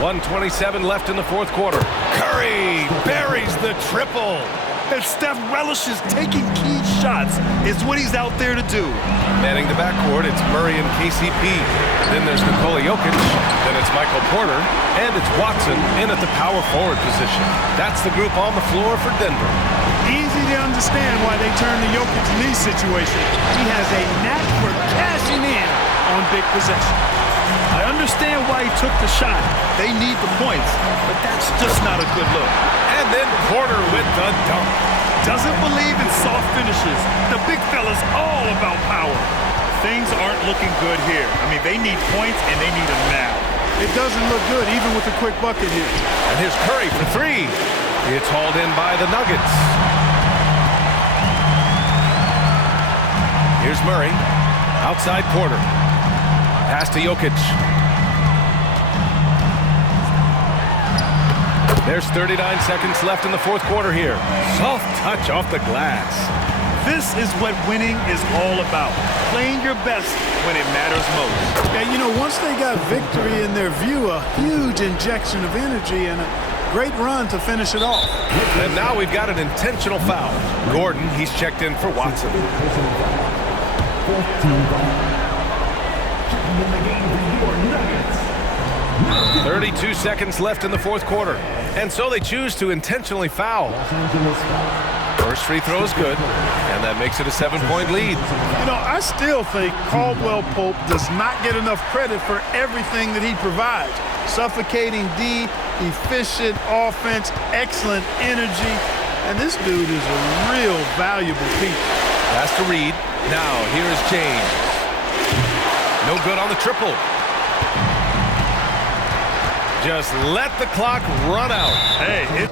1:27 left in the fourth quarter. Curry buries the triple. And Steph relishes taking key shots. It's what he's out there to do. Manning the backcourt, it's Murray and KCP. Then there's Nikola Jokic. Then it's Michael Porter. And it's Watson in at the power forward position. That's the group on the floor for Denver. Easy to understand why they turn to Jokic in these situations. He has a knack for cashing in on big possessions. I understand why he took the shot. They need the points, but that's just not a good look. And then Porter with the dunk. Doesn't believe in soft finishes. The big fella's all about power. Things aren't looking good here. I mean, they need points, and they need them now. It doesn't look good, even with a quick bucket here. And here's Curry for three. It's hauled in by the Nuggets. Here's Murray. Outside Porter. Pass to Jokic. There's 39 seconds left in the fourth quarter here. Soft touch off the glass. This is what winning is all about. Playing your best when it matters most. Yeah, you know, once they got victory in their view, a huge injection of energy and a great run to finish it off. And now we've got an intentional foul. Gordon, he's checked in for Watson. 32 seconds left in the fourth quarter. And so they choose to intentionally foul. First free throw is good, and that makes it a 7-point lead. You know, I still think Caldwell Pope does not get enough credit for everything that he provides. Suffocating D, efficient offense, excellent energy, and this dude is a real valuable piece. Pass to Reed. Now, here's James. No good on the triple. Just let the clock run out. Hey,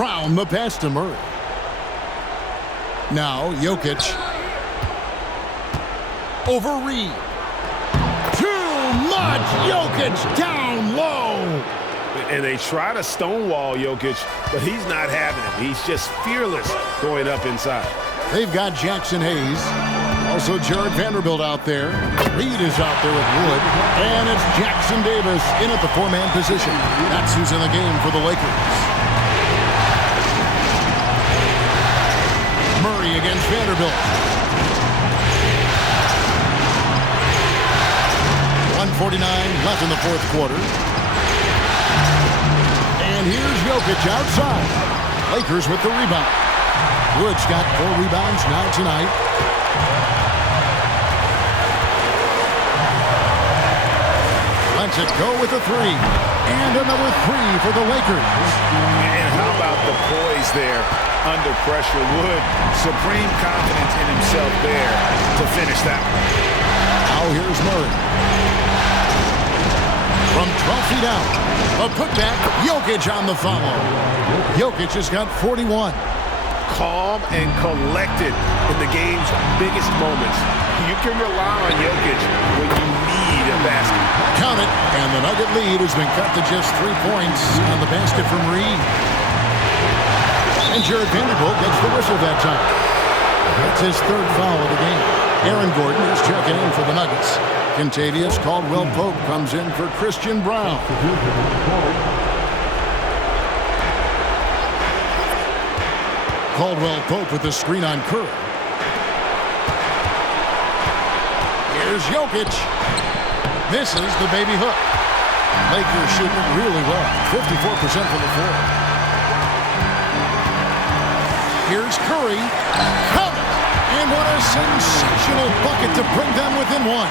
Brown the pass to Murray. Now Jokic. Over Reed. Too much Jokic down low. And they try to stonewall Jokic, but he's not having it. He's just fearless going up inside. They've got Jackson Hayes. Also Jared Vanderbilt out there. Reed is out there with Wood. And it's Jackson Davis in at the four-man position. That's who's in the game for the Lakers. Murray against Vanderbilt. 1:49 left in the fourth quarter. And here's Jokic outside. Lakers with the rebound. Wood's got 4 rebounds now tonight. Lets it go with a 3. And another 3 for the Lakers. And how about the poise there under pressure? Wood, supreme confidence in himself there to finish that one. Now here's Murray. From 12 feet out. A putback. Jokic on the follow. Jokic has got 41. Calm and collected in the game's biggest moments. You can rely on Jokic when you need a basket. Count it, and the Nugget lead has been cut to just 3 points on the basket from Reed. And Jared Vanderbilt gets the whistle that time. That's his 3rd foul of the game. Aaron Gordon is checking in for the Nuggets. Kentavious Caldwell-Pope comes in for Christian Brown. Caldwell-Pope with the screen on Curry. Here's Jokic. Misses the baby hook. Lakers shooting really well. 54% from the floor. Here's Curry. Count it! And what a sensational bucket to bring them within one.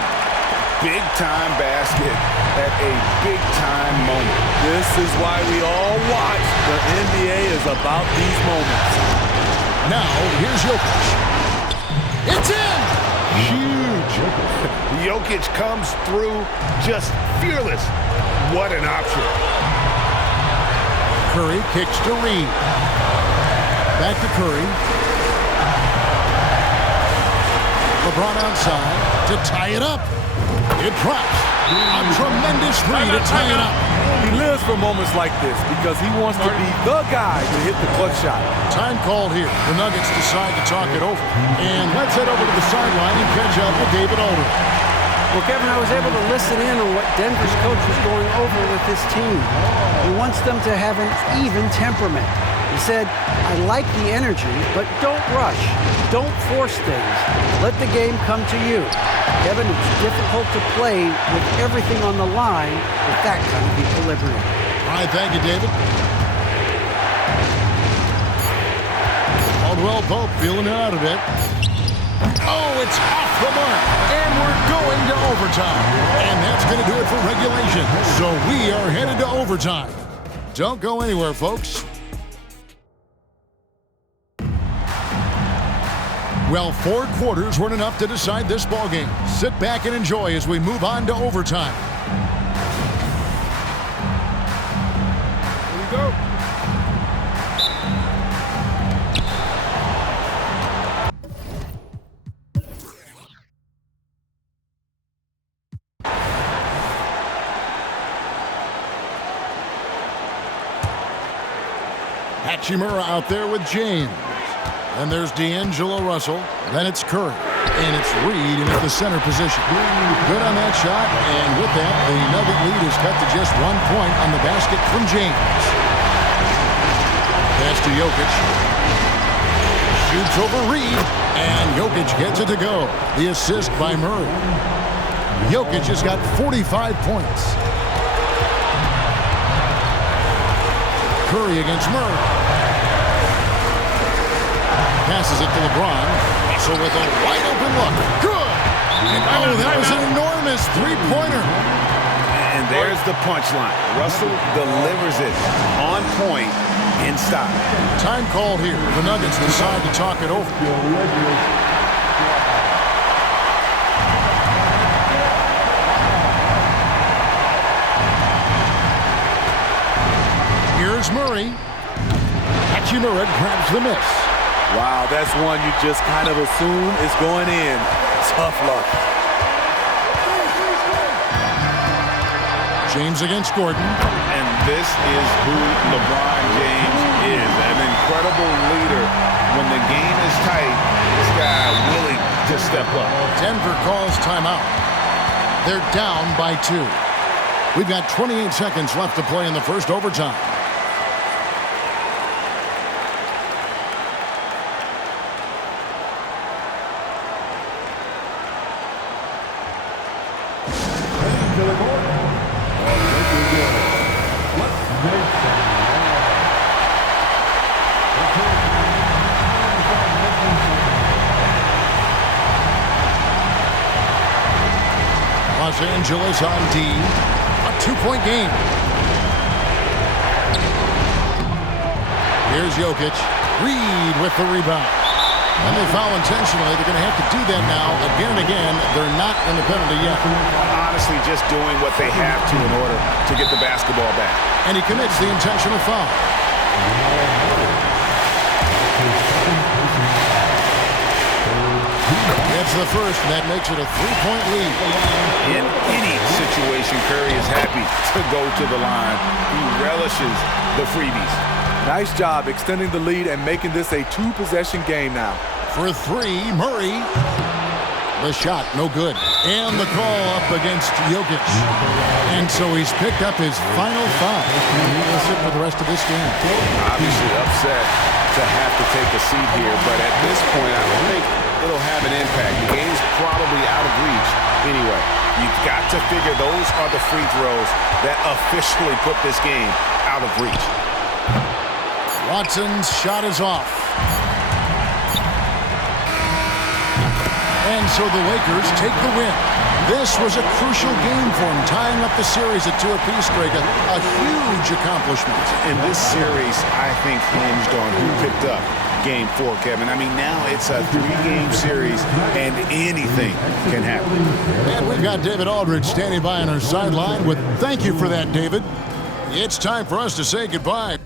Big-time basket at a big-time moment. This is why we all watch. The NBA is about these moments. Now, here's Jokic. It's in! Huge. Jokic comes through just fearless. What an option. Curry kicks to Reed. Back to Curry. LeBron outside to tie it up. It drops. A tremendous three to tie it up. He lives for moments like this because he wants to be the guy to hit the clutch shot. Time called here. The Nuggets decide to talk it over. And let's head over to the sideline and catch up with David Aldridge. Well, Kevin, I was able to listen in on what Denver's coach was going over with this team. He wants them to have an even temperament. He said, I like the energy, but don't rush. Don't force things. Let the game come to you. Kevin, it's difficult to play with everything on the line with that kind of equilibrium. All right, thank you, David. Caldwell Pope feeling it out a bit. Oh, it's off the mark. And we're going to overtime. And that's going to do it for regulation. So we are headed to overtime. Don't go anywhere, folks. Well, 4 quarters weren't enough to decide this ballgame. Sit back and enjoy as we move on to overtime. Here we go. Hachimura out there with James. And there's D'Angelo Russell. Then it's Curry. And it's Reed in the center position. Good on that shot. And with that, the Nugget lead is cut to just 1 point on the basket from James. Pass to Jokic. Shoots over Reed. And Jokic gets it to go. The assist by Murray. Jokic has got 45 points. Curry against Murray. Passes it to LeBron. Russell with a wide open look. Good! And oh, that was an enormous three-pointer. And there's the punchline. Russell delivers it on point in style. Time called here. The Nuggets decide to talk it over. Here's Murray. Hachimura grabs the miss. Wow, that's one you just kind of assume is going in. Tough luck. James against Gordon. And this is who LeBron James is. An incredible leader. When the game is tight, this guy willing to step up. Denver calls timeout. They're down by 2. We've got 28 seconds left to play in the first overtime. Los Angeles on D. A 2-point game. Here's Jokic. Reed with the rebound. And they foul intentionally. They're going to have to do that now again and again. They're not in the penalty yet. Honestly, just doing what they have to in order to get the basketball back. And he commits the intentional foul. That's the first, and that makes it a 3-point lead. In any situation, Curry is happy to go to the line. He relishes the freebies. Nice job extending the lead and making this a 2-possession game now. For 3, Murray. The shot, no good. And the call up against Jokic. And so he's picked up his final foul. He will sit for the rest of this game. Obviously upset to have to take a seat here, but at this point, I don't think it'll have an impact. The game's probably out of reach anyway. You've got to figure those are the free throws that officially put this game out of reach. Watson's shot is off. And so the Lakers take the win. This was a crucial game for them, tying up the series at 2 apiece, Greg. A huge accomplishment. And this series, I think, hinged on who picked up Game 4, Kevin. I mean, now it's a 3-game series, and anything can happen. And we've got David Aldridge standing by on our sideline with thank you for that, David. It's time for us to say goodbye.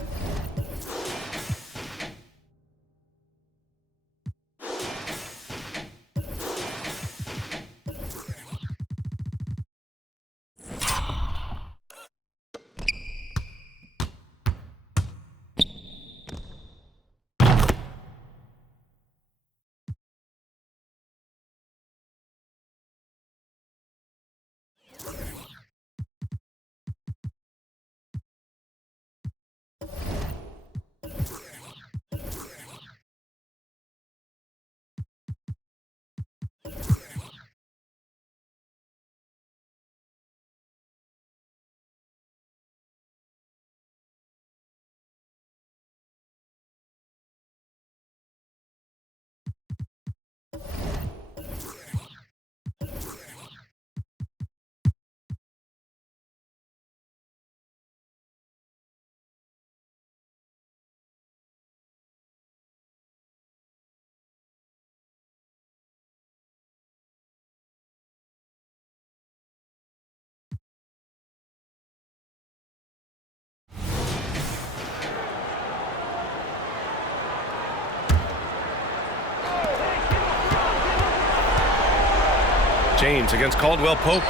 James against Caldwell Pope.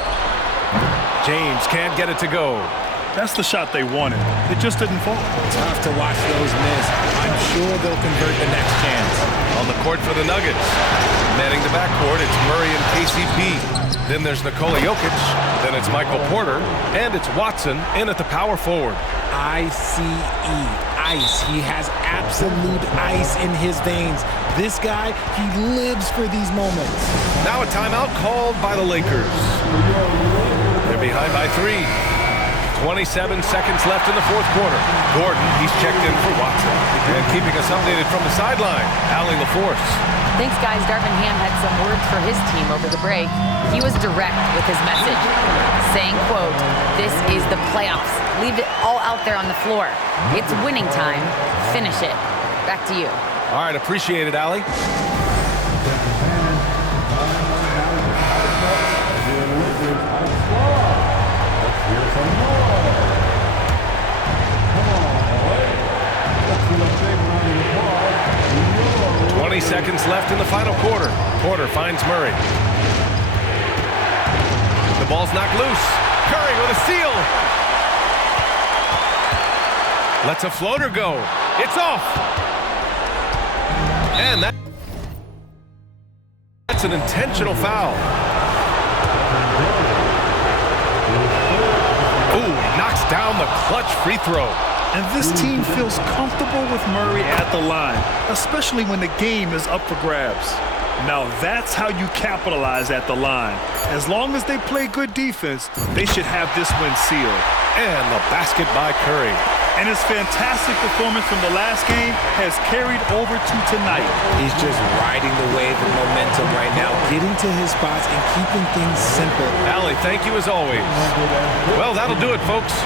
James can't get it to go. That's the shot they wanted. It just didn't fall. Tough to watch those miss. I'm sure they'll convert the next chance. On the court for the Nuggets. Manning the backcourt, it's Murray and KCP. Then there's Nikola Jokic. Then it's Michael Porter. And it's Watson in at the power forward. ICE. Ice. He has absolute ice in his veins. This guy, he lives for these moments. Now a timeout called by the Lakers. They're behind by 3. 27 seconds left in the fourth quarter. Gordon, he's checked in for Watson. And keeping us updated from the sideline, Allie LaForce. Thanks, guys. Darvin Ham had some words for his team over the break. He was direct with his message, saying, quote, "This is the playoffs. Leave it all out there on the floor. It's winning time. Finish it." Back to you. All right, appreciate it, Allie. Seconds left in the final quarter. Porter finds Murray. The ball's knocked loose. Curry with a steal. Lets a floater go. It's off. And that's an intentional foul. Ooh, he knocks down the clutch free throw. And this team feels comfortable with Murray at the line, especially when the game is up for grabs. Now that's how you capitalize at the line. As long as they play good defense, they should have this win sealed. And the basket by Curry. And his fantastic performance from the last game has carried over to tonight. He's just riding the wave of momentum right now, getting to his spots and keeping things simple. Allie, thank you as always. Well, that'll do it, folks.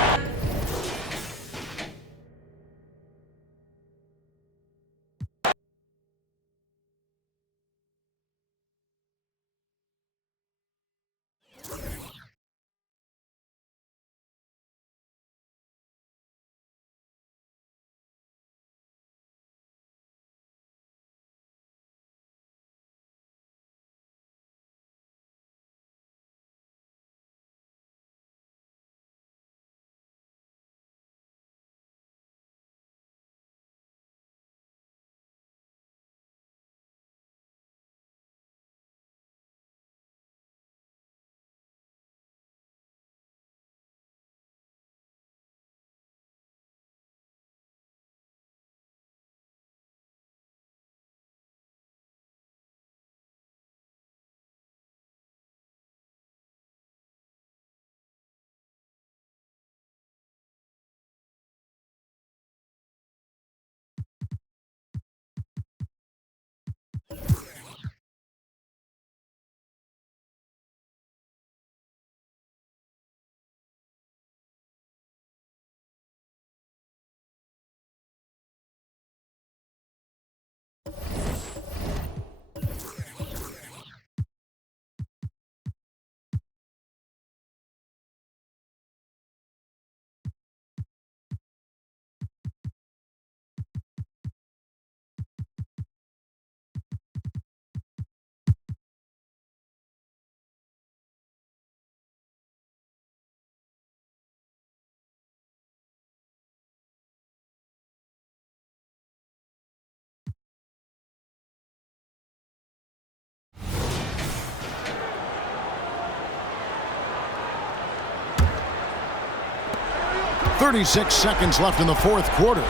36 seconds left in the fourth quarter.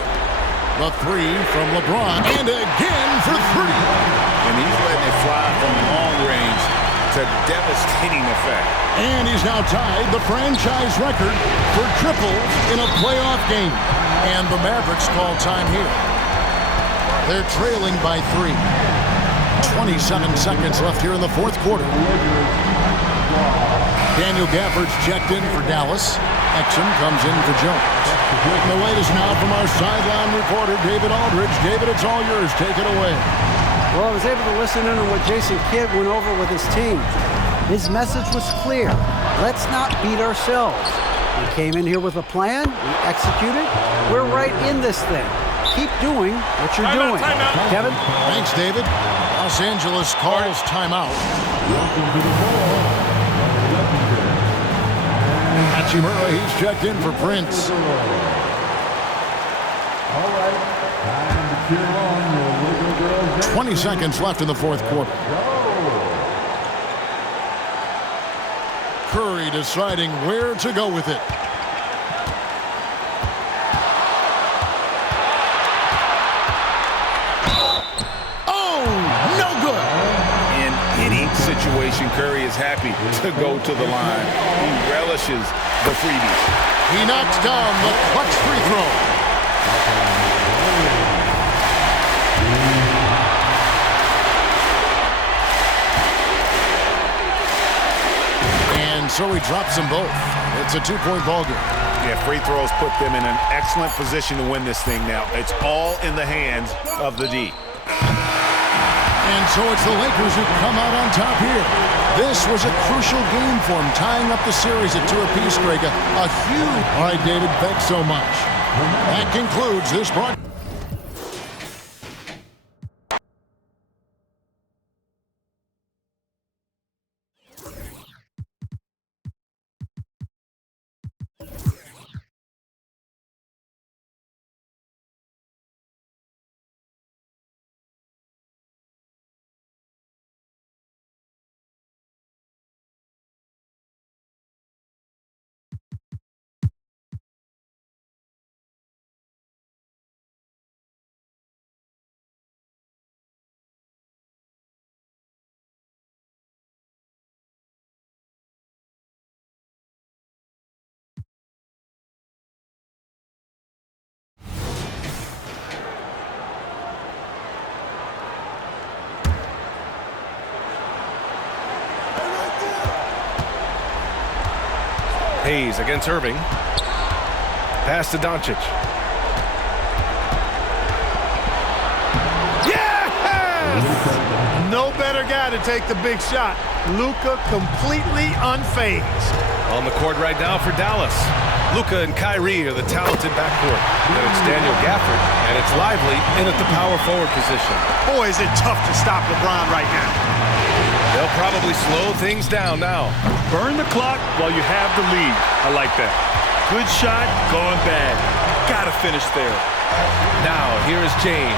The three from LeBron, and again for three. And he's letting it fly from long range to devastating effect. And he's now tied the franchise record for triples in a playoff game. And the Mavericks call time here. They're trailing by 3. 27 seconds left here in the fourth quarter. Daniel Gafford's checked in for Dallas. Exum comes in for Jones. The latest now from our sideline reporter, David Aldridge. David, it's all yours. Take it away. Well, I was able to listen in on what Jason Kidd went over with his team. His message was clear. Let's not beat ourselves. We came in here with a plan. We executed. We're right in this thing. Keep doing what you're doing. Kevin? Thanks, David. Los Angeles calls timeout. Hachimura, he's checked in for Prince. 20 seconds left in the fourth quarter. Curry deciding where to go with it. Oh, no good. In any situation, Curry is happy to go to the line. He relishes the freebies. He knocks down the clutch free throw. And so he drops them both. It's a 2-point ball game. Yeah, free throws put them in an excellent position to win this thing now. It's all in the hands of the D. And so it's the Lakers who come out on top here. This was a crucial game for them, tying up the series at 2 apiece, Greg. A huge... All right, David, thanks so much. That concludes this broadcast. Hayes against Irving. Pass to Doncic. Yes! No better guy to take the big shot. Luka completely unfazed. On the court right now for Dallas. Luka and Kyrie are the talented backcourt. Then it's Daniel Gafford, and it's Lively in at the power forward position. Boy, is it tough to stop LeBron right now. They'll probably slow things down now. Burn the clock while you have the lead. I like that. Good shot, gone bad. Gotta finish there. Now, here is James.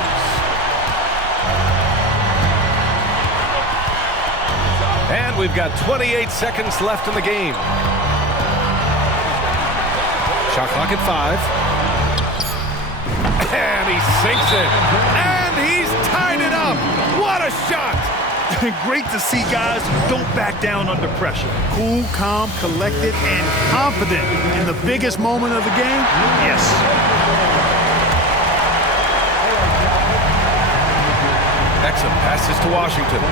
And we've got 28 seconds left in the game. Shot clock at 5. And he sinks it. And he's tied it up. What a shot! Great to see guys who don't back down under pressure. Cool, calm, collected, and confident in the biggest moment of the game? Yes. Exum passes to Washington.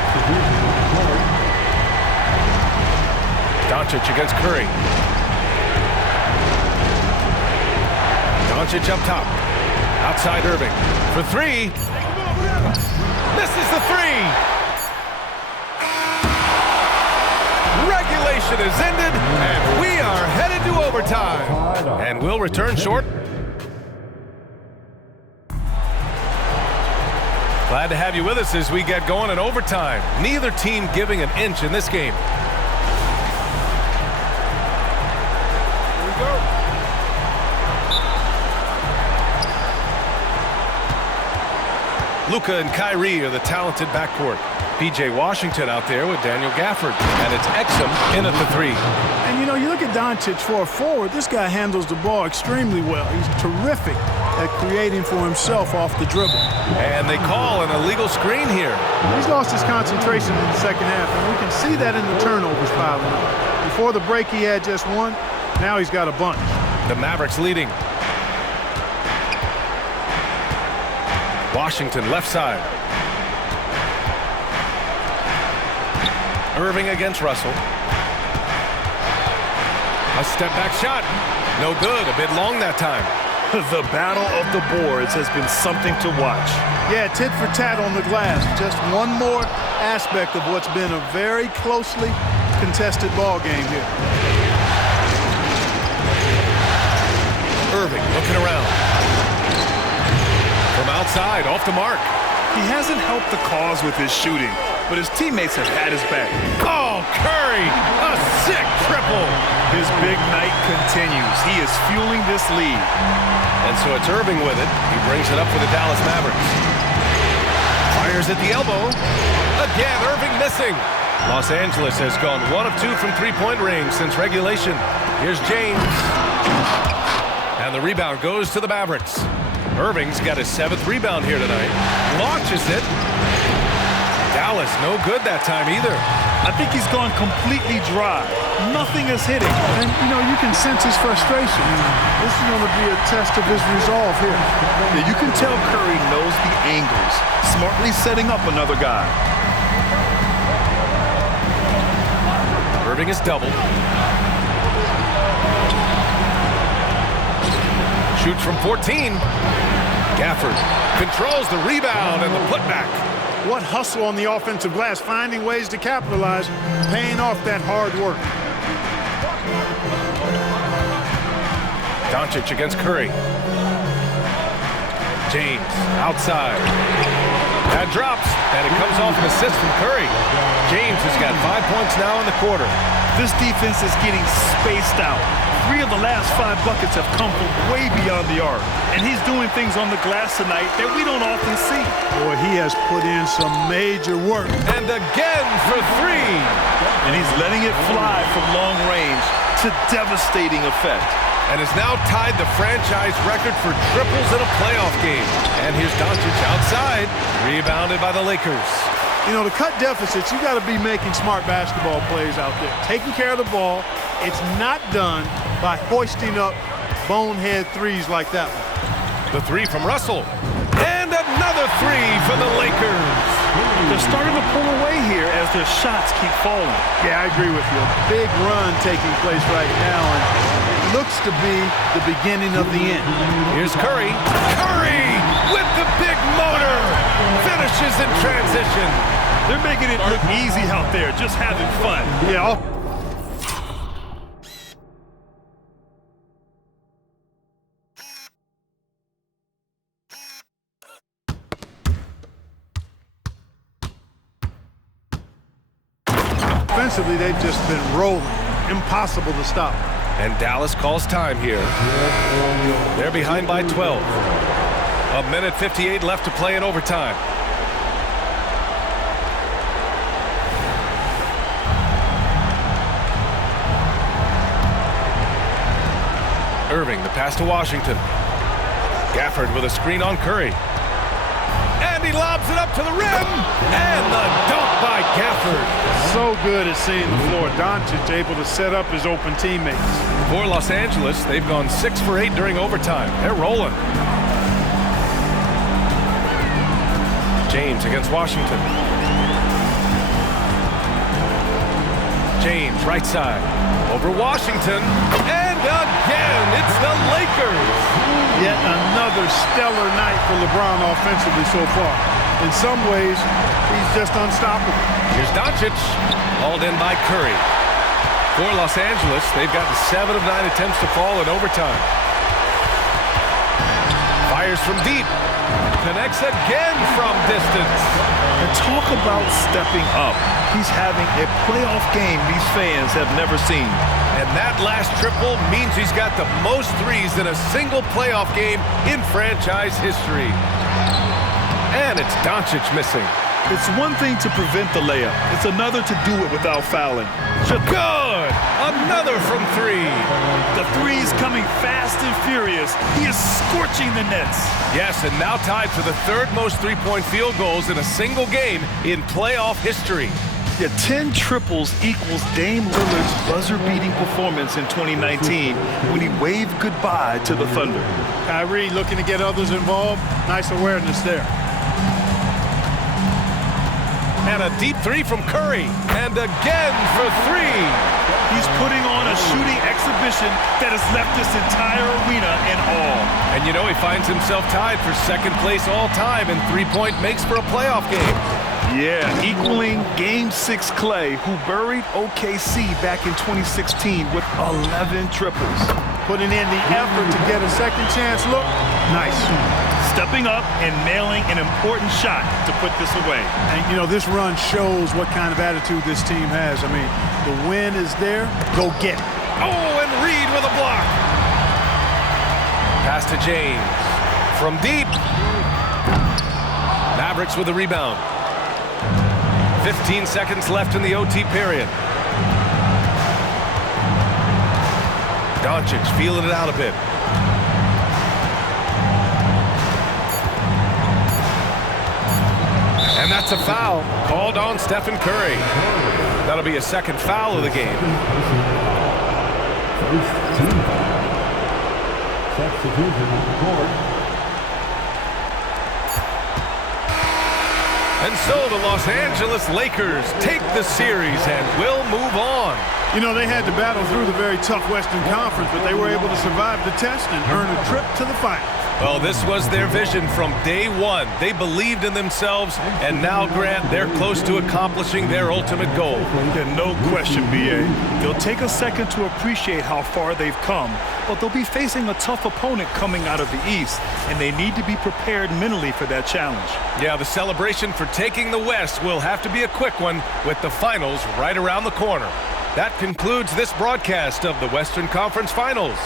Doncic against Curry. Doncic up top. Outside Irving. For 3. Misses the 3. Regulation is ended, and we are headed to overtime. And we'll return short. Glad to have you with us as we get going in overtime. Neither team giving an inch in this game. Here we go. Luka and Kyrie are the talented backcourt. P.J. Washington out there with Daniel Gafford. And it's Exum in at the 3. And, you know, you look at at Doncic for a forward. This guy handles the ball extremely well. He's terrific at creating for himself off the dribble. And they call an illegal screen here. He's lost his concentration in the second half, and we can see that in the turnovers piling up. Before the break, he had just one. Now he's got a bunch. The Mavericks leading. Washington left side. Irving against Russell. A step back shot. No good. A bit long that time. The battle of the boards has been something to watch. Yeah, tit for tat on the glass. Just one more aspect of what's been a very closely contested ball game here. Irving looking around. From outside, off the mark. He hasn't helped the cause with his shooting, but his teammates have had his back. Oh, Curry! A sick triple! His big night continues. He is fueling this lead. And so it's Irving with it. He brings it up for the Dallas Mavericks. Fires at the elbow. Again, Irving missing. Los Angeles has gone 1 of 2 from three-point range since regulation. Here's James. And the rebound goes to the Mavericks. Irving's got his 7th rebound here tonight. Launches it. Dallas no good that time either. I think he's gone completely dry. Nothing is hitting. And, you can sense his frustration. This is going to be a test of his resolve here. Yeah, you can tell Curry knows the angles, smartly setting up another guy. Irving is doubled. Shoots from 14. Gafford controls the rebound and the putback. What hustle on the offensive glass, finding ways to capitalize, paying off that hard work. Doncic against Curry. James outside. That drops, and it comes off an assist from Curry. James has got 5 points now in the quarter. This defense is getting spaced out. 3 of the last 5 buckets have come from way beyond the arc. And he's doing things on the glass tonight that we don't often see. Boy, he has put in some major work. And again for 3. And he's letting it fly from long range to devastating effect. And has now tied the franchise record for triples in a playoff game. And here's Doncic outside, rebounded by the Lakers. To cut deficits, you got to be making smart basketball plays out there. Taking care of the ball. It's not done by hoisting up bonehead threes like that one. The 3 from Russell. And another 3 for the Lakers. They're starting to pull away here as their shots keep falling. Yeah, I agree with you. A big run taking place right now, and it looks to be the beginning of the end. Here's Curry. Curry with the big motor. Finishes in transition. They're making it look easy out there, just having fun. Yeah. Offensively, they've just been rolling. Impossible to stop. And Dallas calls time here. They're behind by 12. 1:58 left to play in overtime. Irving, the pass to Washington. Gafford with a screen on Curry. And he lobs it up to the rim. And the dunk by Gafford. So good at seeing the floor. Doncic able to set up his open teammates. For Los Angeles, they've gone 6 for 8 during overtime. They're rolling. James against Washington. James, right side. Over Washington. And again, it's the Lakers. Yet another stellar night for LeBron offensively so far. In some ways, he's just unstoppable. Here's Doncic, hauled in by Curry. For Los Angeles, they've gotten 7 of 9 attempts to fall in overtime. Fires from deep. Connects again from distance. And talk about stepping up. He's having a playoff game these fans have never seen. And that last triple means he's got the most threes in a single playoff game in franchise history. And it's Doncic missing. It's one thing to prevent the layup. It's another to do it without fouling. Good! Another from three. The three's coming fast and furious. He is scorching the nets. Yes, and now tied for the third most three-point field goals in a single game in playoff history. Yeah, 10 triples equals Dame Lillard's buzzer-beating performance in 2019 when he waved goodbye to the Thunder. Kyrie looking to get others involved. Nice awareness there. And a deep three from Curry. And again for three. He's putting on a shooting exhibition that has left this entire arena in awe. And you know, he finds himself tied for second place all time in three-point makes for a playoff game. Yeah, equaling Game 6 Clay, who buried OKC back in 2016 with 11 triples. Putting in the effort to get a second chance look. Nice. Stepping up and nailing an important shot to put this away. And, you know, this run shows what kind of attitude this team has. I mean, the win is there. Go get it. Oh, and Reed with a block. Pass to James. From deep. Mavericks with the rebound. 15 seconds left in the OT period. Doncic feeling it out a bit. And that's a foul called on Stephen Curry. That'll be a second foul of the game. And so the Los Angeles Lakers take the series and will move on. You know, they had to battle through the very tough Western Conference, but they were able to survive the test and earn a trip to the finals. Well, this was their vision from day one. They believed in themselves, and now, Grant, they're close to accomplishing their ultimate goal. Yeah, no question, B.A. They'll take a second to appreciate how far they've come, but they'll be facing a tough opponent coming out of the East, and they need to be prepared mentally for that challenge. Yeah, the celebration for taking the West will have to be a quick one with the finals right around the corner. That concludes this broadcast of the Western Conference Finals.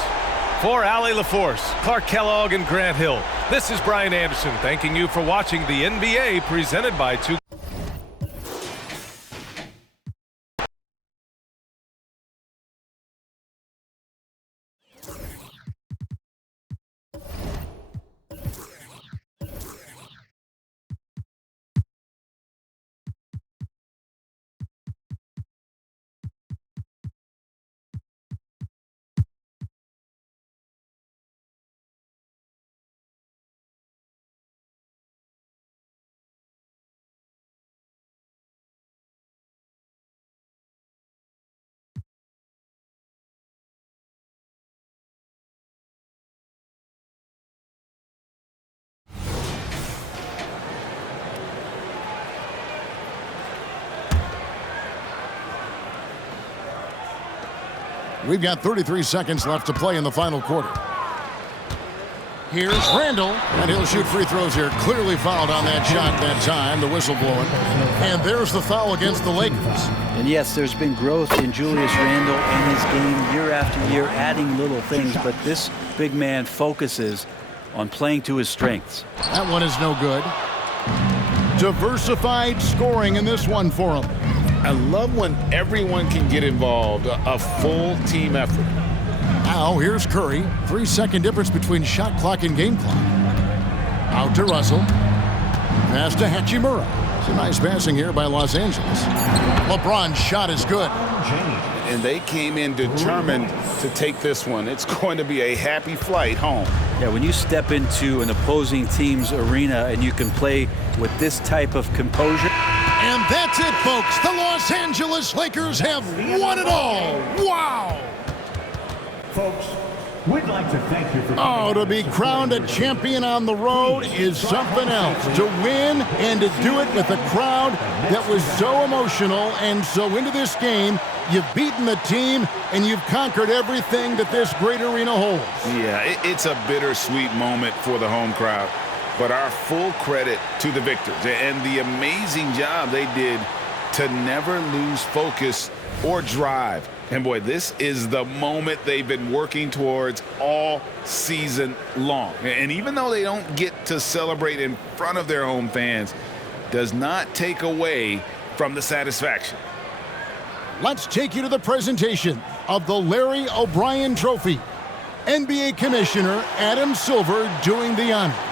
For Allie LaForce, Clark Kellogg, and Grant Hill, this is Brian Anderson thanking you for watching the NBA presented by 2K. We've got 33 seconds left to play in the final quarter. Here's Randall, and he'll shoot free throws here. Clearly fouled on that shot that time, the whistle blowing. And there's the foul against the Lakers. And yes, there's been growth in Julius Randle in his game year after year, adding little things, but this big man focuses on playing to his strengths. That one is no good. Diversified scoring in this one for him. I love when everyone can get involved, a full team effort. Now here's Curry. 3-second difference between shot clock and game clock. Out to Russell. Pass to Hachimura. It's a nice passing here by Los Angeles. LeBron's shot is good. And they came in determined to take this one. It's going to be a happy flight home. Yeah, when you step into an opposing team's arena and you can play with this type of composure. And that's it, folks. The Los Angeles Lakers have won it all. Wow. Folks, we'd like to thank you for to be crowned a champion on the road is something else. To win and to do it with a crowd that was so emotional and so into this game, you've beaten the team and you've conquered everything that this great arena holds. Yeah, it's a bittersweet moment for the home crowd. But our full credit to the victors and the amazing job they did to never lose focus or drive. And boy, this is the moment they've been working towards all season long. And even though they don't get to celebrate in front of their home fans, does not take away from the satisfaction. Let's take you to the presentation of the Larry O'Brien Trophy. NBA Commissioner Adam Silver doing the honors.